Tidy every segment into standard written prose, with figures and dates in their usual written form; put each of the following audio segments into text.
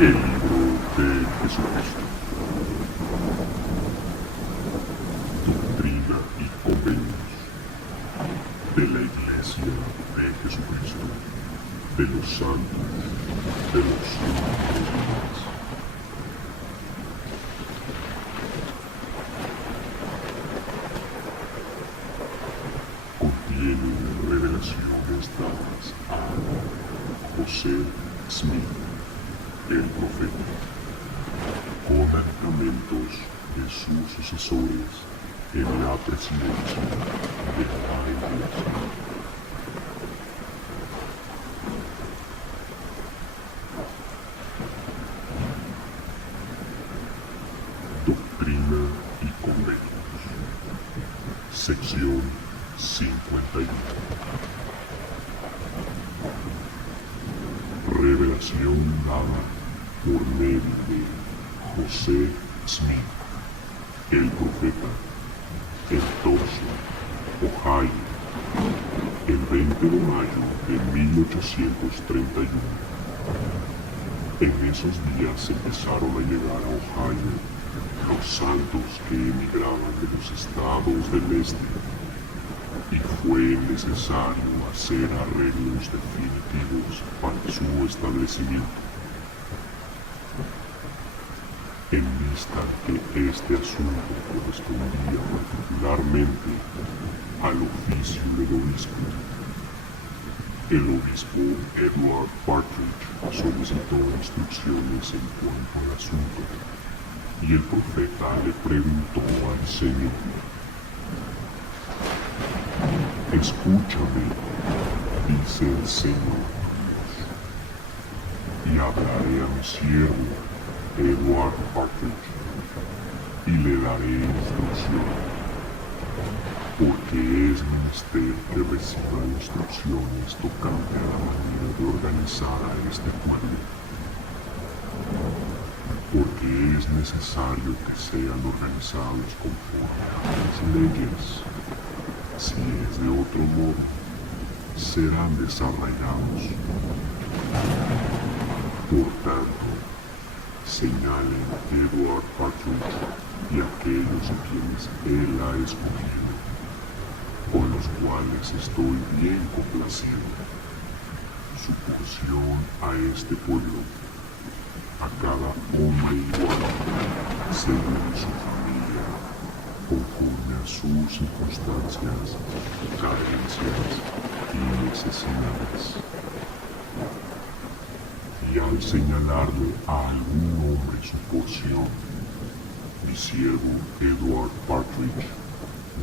El libro de Jesucristo. Doctrina y convenios de la Iglesia de Jesucristo, de los santos, de los santos. Contiene revelaciones dadas a José Smith, el profeta, con aditamentos de sus sucesores en la presidencia de la Iglesia. Doctrina y convenios. Sección 51. Revelación dada por medio de José Smith, el profeta, en Tulsa, Ohio, el 20 de mayo de 1831. En esos días empezaron a llegar a Ohio los santos que emigraban de los estados del este, y fue necesario hacer arreglos definitivos para su establecimiento. En vista que este asunto correspondía particularmente al oficio del obispo, el obispo Edward Partridge solicitó instrucciones en cuanto al asunto, y el profeta le preguntó al Señor: escúchame, dice el Señor, y hablaré a mi siervo Edward Partridge, y le daré instrucción, porque es menester que reciba instrucciones tocante a la manera de organizar a este pueblo, porque es necesario que sean organizados conforme a las leyes. Si es de otro modo, serán desarraigados. Por tanto, señalen a Edward Partridge y a aquellos a quienes él ha escogido, con los cuales estoy bien complacido, su porción a este pueblo, a cada hombre igual, según su familia, conforme a sus circunstancias, carencias y necesidades. Y al señalarle a algún hombre su porción, mi siervo Edward Partridge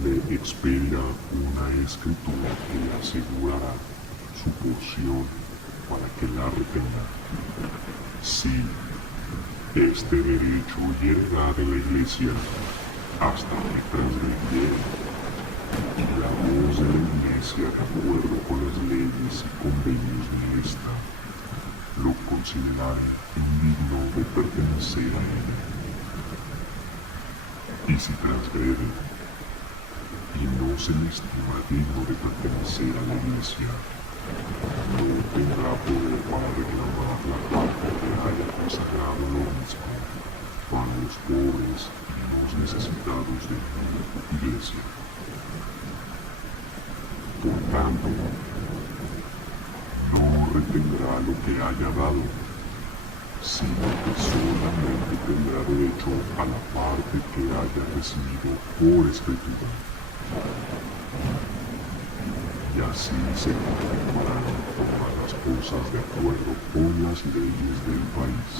le expedirá una escritura que le asegurará su porción para que la retenga. Sí, este derecho y heredad de la Iglesia hasta que transgrediere, y la voz de la Iglesia, de acuerdo con las leyes y convenios de esta, lo considerarán indigno de pertenecer a ella. Y si transgrede y no se le estima digno de pertenecer a la Iglesia, no tendrá poder para reclamar la parte que haya consagrado el obispo para los pobres y los necesitados de la Iglesia. Por tanto, no retendrá lo que haya dado, sino que solamente tendrá derecho a la parte que haya recibido por escritura. Y así se confirmarán todas las cosas de acuerdo con las leyes del país.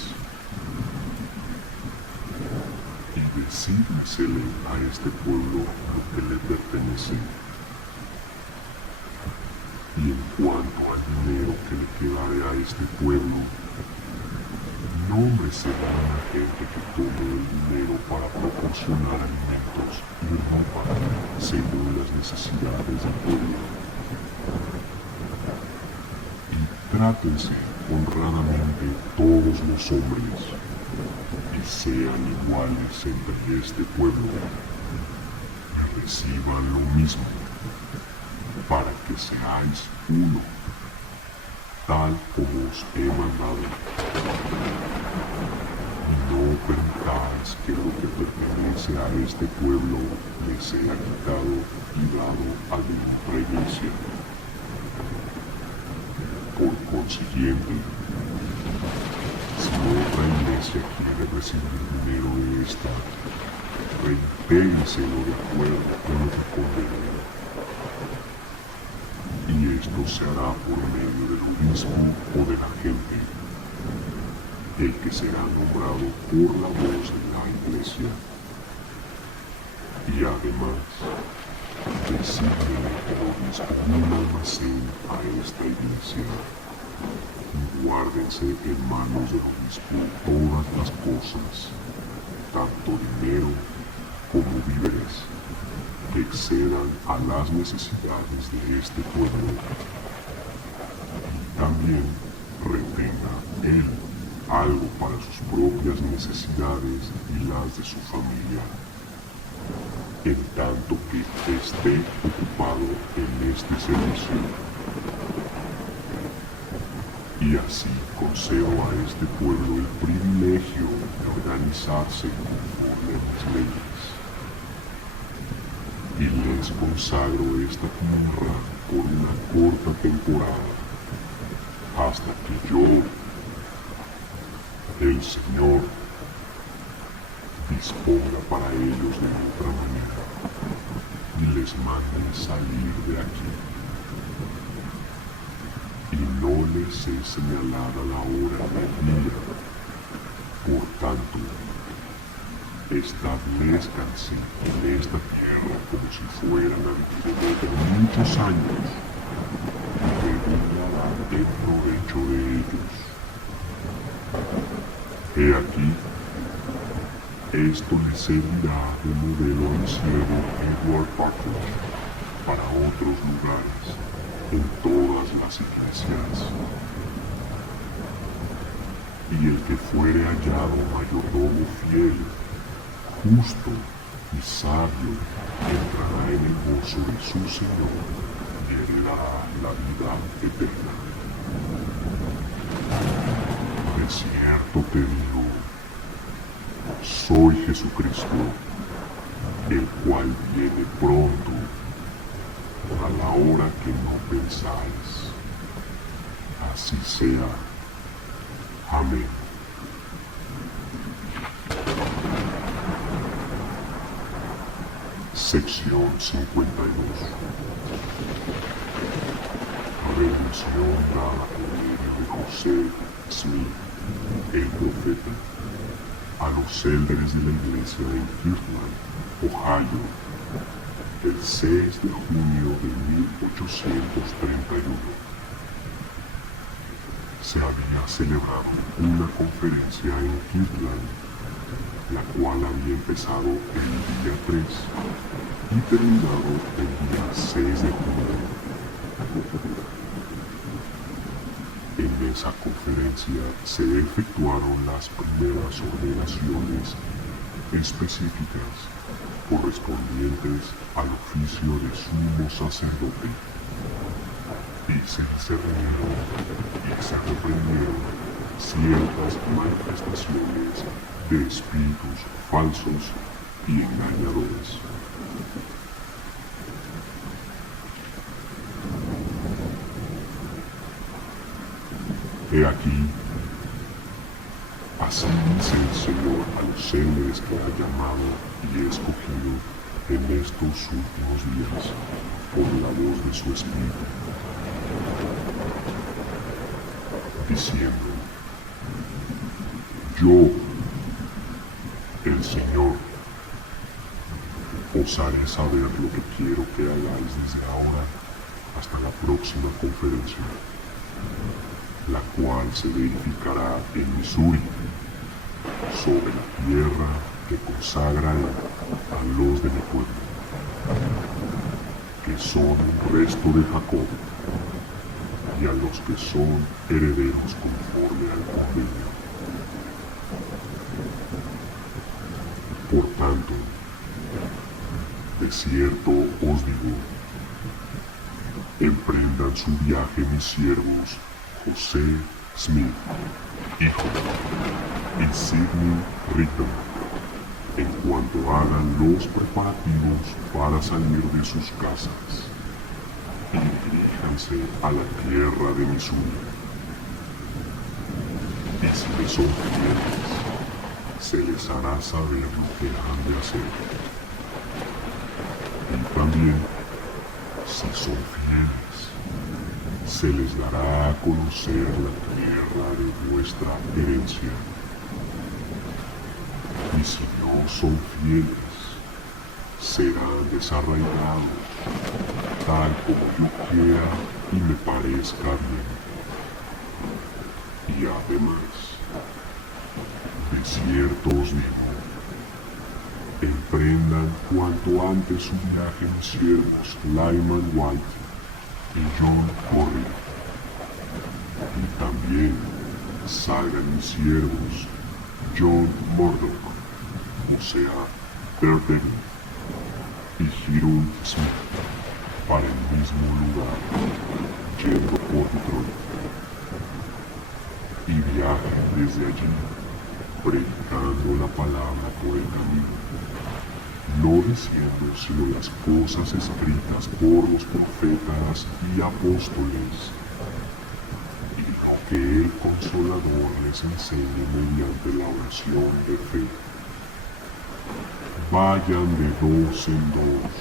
Y decídensele a este pueblo lo que le pertenece. Y en cuanto al dinero que le quedare a este pueblo, nómbrese a una gente que tome el dinero para proporcionar alimentos y ropa según las necesidades del pueblo. Y trátense honradamente todos los hombres, y sean iguales entre este pueblo, y reciban lo mismo, para que seáis uno, tal como os he mandado. y no permitáis que lo que pertenece a este pueblo le sea quitado y dado a otra iglesia. Por consiguiente, si otra iglesia quiere recibir dinero de esta, reintégreselo de acuerdo con lo que convenga. Y esto se hará por medio del obispo o de la gente, el que será nombrado por la voz de la iglesia. Y además, designe el obispo un almacén a esta iglesia. Guárdense en manos del obispo todas las cosas, tanto dinero como víveres, que excedan a las necesidades de este pueblo. Y también retenga él algo para sus propias necesidades y las de su familia, en tanto que esté ocupado en este servicio. Y así concedo a este pueblo el privilegio de organizarse conforme a mis leyes. Y les consagro esta tierra por una corta temporada, hasta que yo, el Señor, disponga para ellos de otra manera y les mande salir de aquí. Y no les es señalada la hora ni el día. Por tanto, establezcanse en esta tierra como si fueran a vivir por muchos años y redundarán en provecho de ellos. He aquí, esto les servirá de modelo al siervo Edward Partridge para otros lugares, en todas las iglesias. Y el que fuere hallado mayordomo fiel, justo y sabio, entrará en el gozo de su Señor y heredará la vida eterna. De cierto te digo, soy Jesucristo, el cual viene pronto, a la hora que no pensáis. Así sea. Amén. Sección 52. Revelación dada por medio de José Smith, el profeta, a los élderes de la iglesia de Kirtland, Ohio, el 6 de junio de 1831. Se había celebrado una conferencia en Kirtland, la cual había empezado el día 3 y terminado el día 6 de junio. En esa conferencia se efectuaron las primeras ordenaciones específicas correspondientes al oficio de sumo sacerdote, y se discernieron y se reprendieron ciertas manifestaciones de espíritus falsos y engañadores. He aquí, así dice el Señor a los élderes que ha llamado y escogido en estos últimos días por la voz de su Espíritu, diciendo: yo, el Señor, os haré saber lo que quiero que hagáis desde ahora hasta la próxima conferencia, la cual se verificará en Missouri, sobre la tierra que consagra a los de mi pueblo, que son un resto de Jacob, y a los que son herederos conforme al convenio. Por tanto, de cierto os digo, emprendan su viaje mis siervos José, Smith, hijo, y Sidney Rigdon, en cuanto hagan los preparativos para salir de sus casas y diríjanse a la tierra de Missouri. Y si me son fieles, se les hará saber lo que han de hacer. Y también, si son fieles, se les dará a conocer la tierra de vuestra herencia. Y si no son fieles, serán desarraigados, tal como yo quiera y me parezca bien. Y además, de cierto os digo, emprendan cuanto antes su viaje mis siervos Lyman White y John Corry. Y también salgan mis siervos John Murdoch, o sea, Bert y Hiram Smith, para el mismo lugar, yendo por Detroit. Y viajen desde allí, predicando la palabra por el camino, no diciendo sino las cosas escritas por los profetas y apóstoles, y lo que el Consolador les enseñe mediante la oración de fe. Vayan de dos en dos,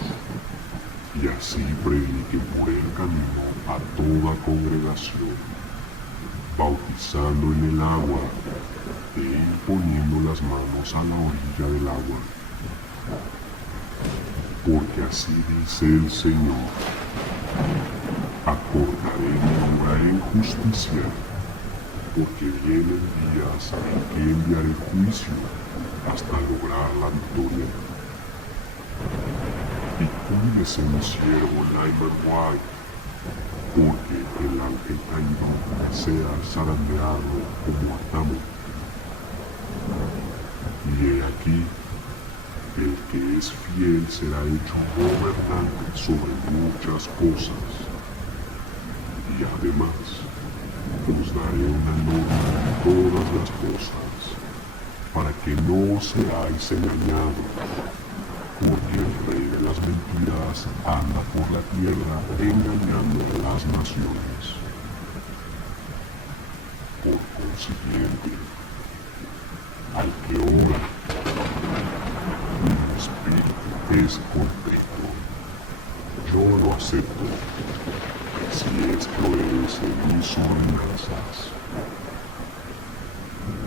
y así prediquen por el camino a toda congregación, bautizando en el agua e imponiendo las manos a la orilla del agua. Porque así dice el Señor: acordaré mi hora en justicia, porque vienen días en que enviaré juicio hasta lograr la victoria. Y cuídese mi siervo Lyman White, porque el ángel caído sea zarandeado como atamo. Y he aquí, el que es fiel será hecho gobernante sobre muchas cosas. Y además, os daré una norma de todas las cosas, para que no seáis engañados, porque el rey de las mentiras anda por la tierra engañando a las naciones. Por consiguiente, al que ora, mi espíritu es contrito, yo lo acepto, si es que obedece mis ordenanzas.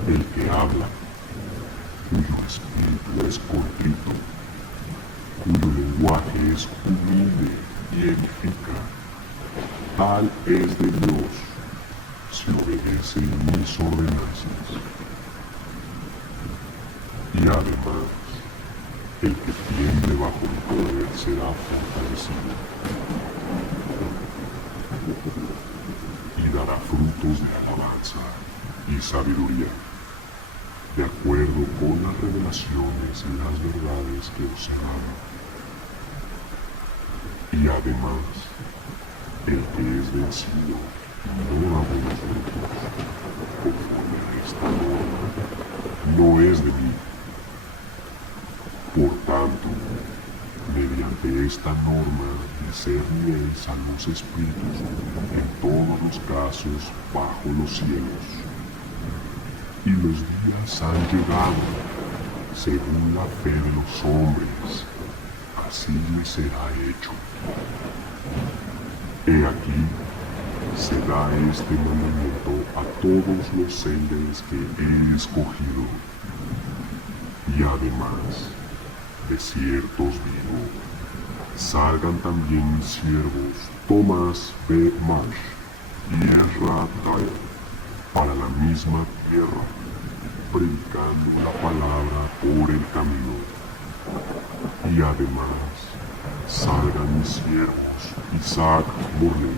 El que habla, cuyo espíritu es contrito, cuyo lenguaje es humilde y edifica, tal es de Dios, si obedece mis ordenanzas. Y además, el que tiende bajo mi poder será fortalecido, y dará frutos de alabanza y sabiduría, de acuerdo con las revelaciones y las verdades que os he dado. Y además, el que es vencido no da buenos frutos, conforme a esta norma, no es de mí. Por tanto, mediante esta norma discerniréis a los espíritus en todos los casos bajo los cielos. Y los días han llegado, según la fe de los hombres, así les será hecho. He aquí, se da este mandamiento a todos los seres que he escogido. Y además, de cierto os digo, salgan también mis siervos Thomas B. Marsh y Ezra Dyer para la misma tierra, predicando la palabra por el camino. Y además, salgan mis siervos Isaac Burney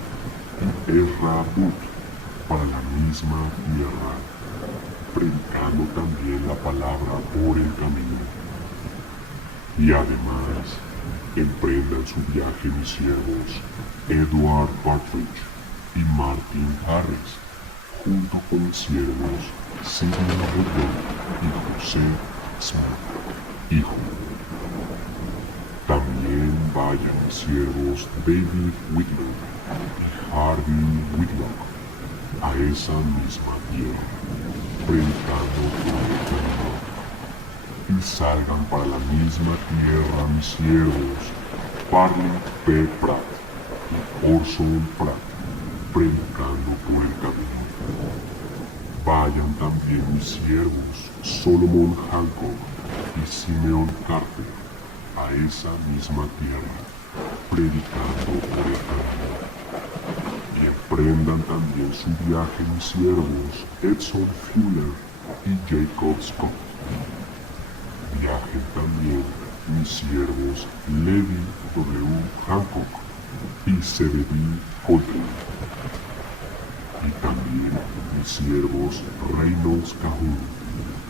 y Ezra Booth para la misma tierra, predicando también la palabra por el camino. Y además, emprendan su viaje mis siervos Edward Partridge y Martin Harris, junto con mis siervos Sidney Redon y José Smith, hijo. También vayan mis siervos David Whitlock y Harvey Whitlock a esa misma tierra, predicando por el camino. Y salgan para la misma tierra mis siervos Parley P. Pratt y Orson Pratt, predicando por el camino. Vayan también mis siervos Solomon Hancock y Simeon Carter a esa misma tierra, predicando por el camino. Y emprendan también su viaje mis siervos Edson Fuller y Jacob Scott. Viajen también mis siervos Levi W. Hancock y Zebedee Coltrane. Y también mis siervos Reynolds Cahun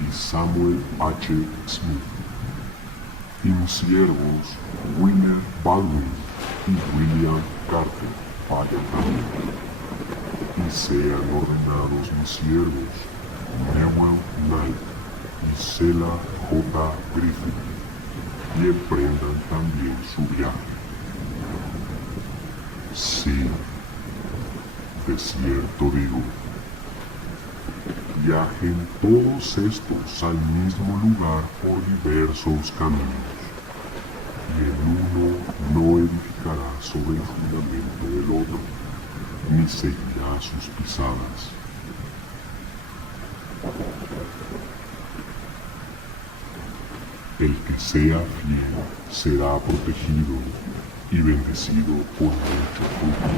y Samuel H. Smith. Y mis siervos William Baldwin y William Carter vayan también. Y sean ordenados mis siervos Newell Knight y Sela J. Griffin, y emprendan también su viaje. Sí, de cierto digo, viajen todos estos al mismo lugar por diversos caminos, y el uno no edificará sobre el fundamento del otro, ni seguirá sus pisadas. El que sea fiel será protegido y bendecido por mucho fruto.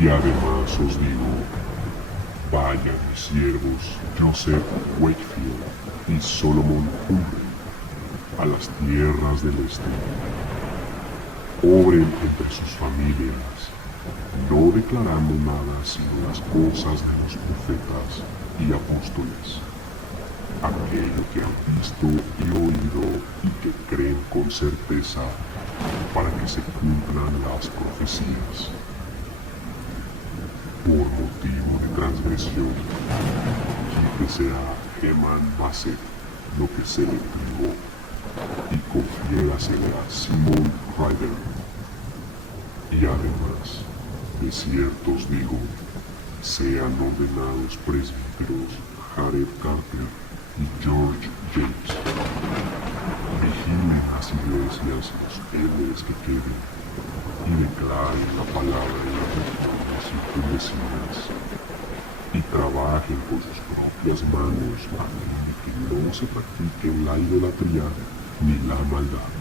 Y además os digo, vayan mis siervos Joseph Wakefield y Solomon Humphrey a las tierras del este. Obren entre sus familias, no declarando nada sino las cosas de los profetas y apóstoles, aquello que han visto y oído y que creen con certeza, para que se cumplan las profecías. Por motivo de transgresión, quítese a Heman Basset lo que se le privó, y confiérasele a Simon Ryder. Y además, de cierto os digo, sean ordenados presbíteros Jared Carter y George James. Vigilen las iglesias y los fieles que queden, y declaren la palabra en las regiones circunvecinas, y trabajen con sus propias manos a fin de que no se practiquen la idolatría ni la maldad.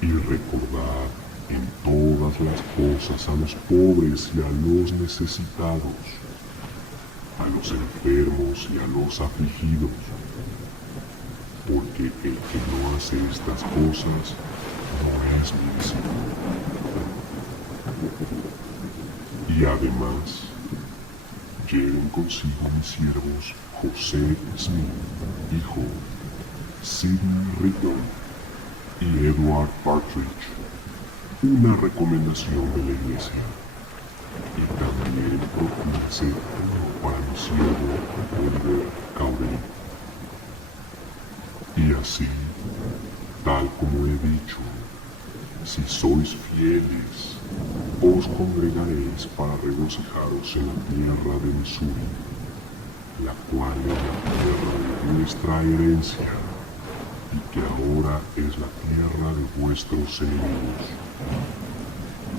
Y recordad en todas las cosas a los pobres y a los necesitados, a los enfermos y a los afligidos, porque el que no hace estas cosas no es mi discípulo. Y además, lleven consigo mis siervos José Smith, hijo, Sidney Rigdon y Edward Partridge, una recomendación de la iglesia. Y también procúrense uno para mi siervo Oliver Cowdery. Y así, tal como he dicho, si sois fieles, os congregaréis para regocijaros en la tierra de Missouri, la cual es la tierra de vuestra herencia, y que ahora es la tierra de vuestros enemigos.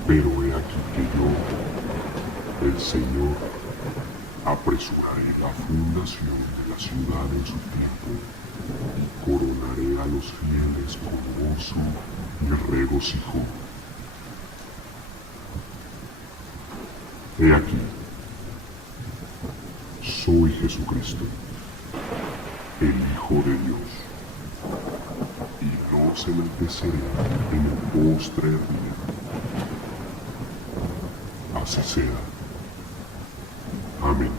Pero he aquí que yo, el Señor, apresuraré la fundación de la ciudad en su tiempo, y coronaré a los fieles con gozo y regocijo. He aquí, soy Jesucristo, el Hijo de Dios, y los enalteceré en el postrer día. Así sea. Amén.